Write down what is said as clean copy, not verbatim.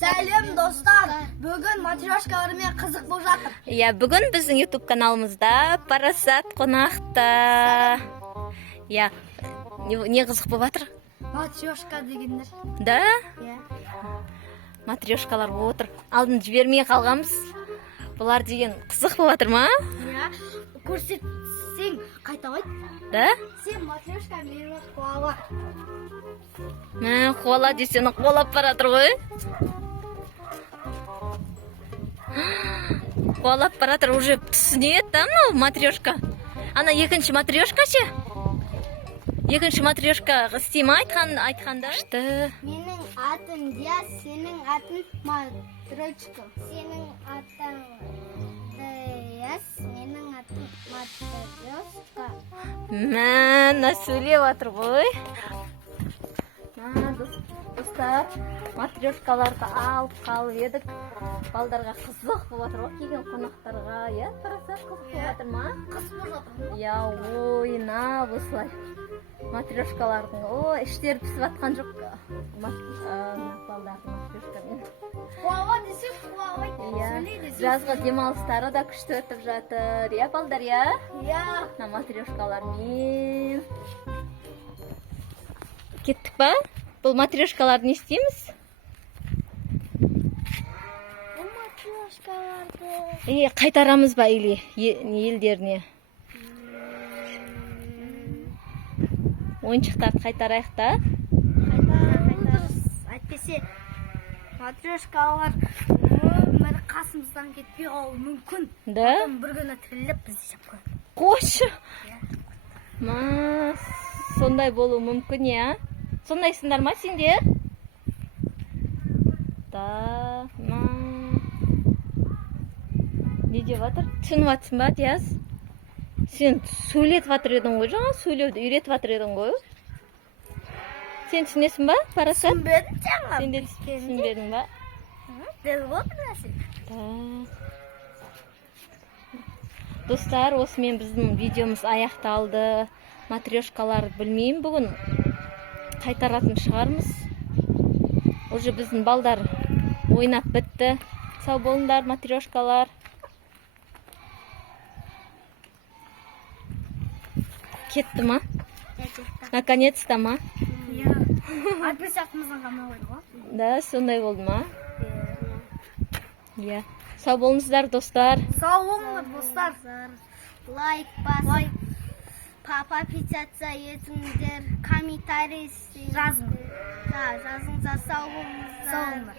Сәлем достар, бүгін матрешкалармен қызық болып жатыр. Иә, бүгін біздің YouTube каналымызда Парасат қонақта. Иә, не қызық болып жатыр? Матрешка дегендер. Да? Иә. Матрешкалар болып отыр. Алдын жібермей қалғанбыз. Бұлар деген қызық болып жатыр ма? Иә. Көрсетсең қайталайды. Да? Сен матрешка мені қуала. Мә, қуала десені қуалап баратыр ғой. Қуалап баратыр, уже түсінеді, да, мынау матрешка. Ана екінші матрешка ше? Екінші матрешка істей ме айтқанда? Менің атым Диас, сенің атың матрешка. Сенің атың Диас, менің атым матрешка. Мә, сөйлеп жатыр ғой. Достар, матрешкаларды алып қалып едік. Балдарға қызық болып жатыр ғой, келген қонақтарға. Иә, Парасат қызық болып жатыр ма? Қызық болып жатыр. Иә, ойнап осылай. Матрешкалардың, іштері пісіп жатқан жоқ. Балдардың матрешкамен. Қуала десек қуалайды. Иә, жазғы демалыстары да күшті өтіп жатыр. Иә, балдар, иә? Иә. Матрешкалармен. Кеттік па? Бұл матрешкаларды не істейміз? Бұл матрешкаларды Қайтарамыз ба елдеріне? Ойыншықтарды қайтарайық та? Қайтарымыз. Әйтпесе матрешкалар өмір қасымыздан кетпей қалуы мүмкін. Да? Бір күні тіріліп бізді жеп қояды. Қойшы! Сондай болуы мүмкін, иә? Сондайсыңдар ма сендер? Да, не деп жатыр? Түсініп жатсың ба, Диас? Сен сөйлетіп жатыр едің ғой, жаңа сөйлеуді үйретіп жатыр едің ғой. Сен түсінесің ба, Парасат? Түсінбедім жаңа. Сен де түсінбедің ба? Деді ғой бір нәрсе. Достар, осымен біздің видеомыз аяқталды. Матрешкаларды білмеймін, бүгін қайтаратын шығармыз. Уже біздің балдар ойнап бітті. Сау болыңдар, матрешкалар. Кетті ма? Наконец-то ма? Иә. Отпечатымыздан ғана қойды ғой. Да, сондай болды ма? Иә. Сау болыңыздар, достар. Сау болыңдар, достар. Лайк басып, подписаться етіңдер, комментарий жазыңдар. Сау болыңыздар.